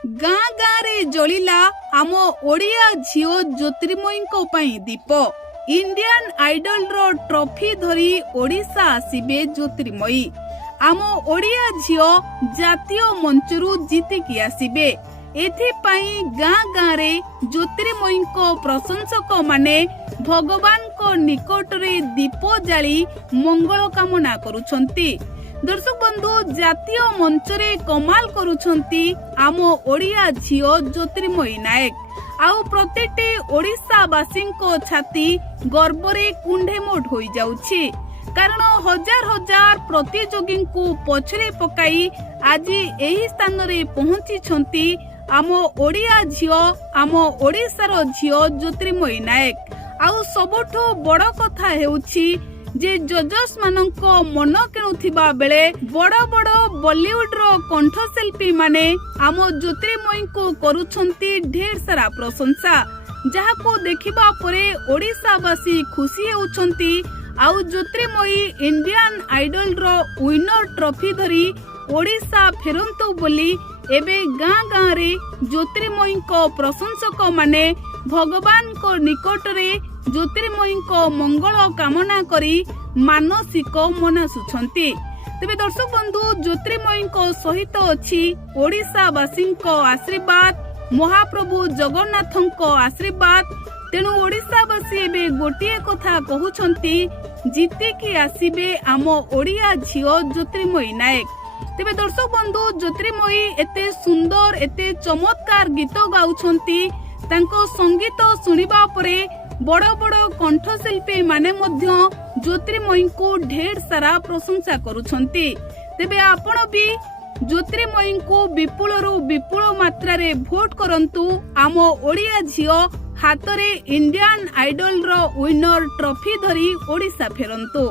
गाँ गाँ रे जलिला आम ओडिया झियो ज्योतिर्मयींको पई दीप। इंडियन आइडल रो ट्रॉफी धरी ओडिशा आसीबे ज्योतिर्मयी। आम ओडिया झियो जातीय मंचरू जीतिकी आसीबे। एथिपाई गाँ गाँ रे ज्योतिर्मयींको प्रशंसक माने भगवान को निकट रे दीप जाली मंगल कामना करुछंती। दर्शक बंधु, जातीय मंचरे कमाल करुछंती आम ओडिया झियो ज्योतिर्मयी नायक। आउ प्रतिटी ओडिशावासी छाती गर्वरे कुंढेमोट हो जाउछि, कारण हजार हजार प्रतियोगी को पछरे पकाई आज एही स्थान रे पहुंची छंती आम ओडिया झियो, आम ओडिशार झियो ज्योतिर्मयी नायक। आउ सबठो बड़ कथा हेउछि जे जजस मानंको मन किणुथिबा बेले बड़ बड़ बॉलीवुड रो कंठशिल्पी माने आम ज्योतिर्मयी को करुछंती ढेर सारा प्रशंसा, जहाको देखिबा परे ओडिशावासी खुशी हेउछंती। आउ ज्योतिर्मयी इंडियन आइडल रो विनर ट्रॉफी धरी ओडिशा फेरंतु बोली एबे गाँ गाँ रे ज्योतिर्मयी को प्रशंसक माने भगवान को निकट रे ज्योतिर्मयी को मंगल कामना करी मानसिक मनासुछंती। तेबे दर्शक बंधु, ज्योतिर्मयी को सहित अछि ओडिशावासी को आशीर्वाद, महाप्रभु जगन्नाथଙ୍କ आशीर्वाद। तेणु ओडिशावासी एबे गोटिए कथा कहउछंती, जीतिकी आसीबे आम ओडिया झियो ज्योतिर्मयी नायक। तेबे दर्शक बंधु, ज्योतिर्मयी एते सुंदर एते चमत्कार गीत गाउछंती। तांको संगीत सुनिबा परे बड़ बड़ कंठशिल्पी माने मध्य ज्योतिर्मयी को ढेर सारा प्रशंसा करुछंती। तेबे आपण भी ज्योतिर्मयी को विपुल रु विपुल मात्रा रे भोट करंतु। आम ओडिया झियो हातरे इंडियन आइडल रो विनर ट्रॉफी धरी ओडिशा फेरंतु।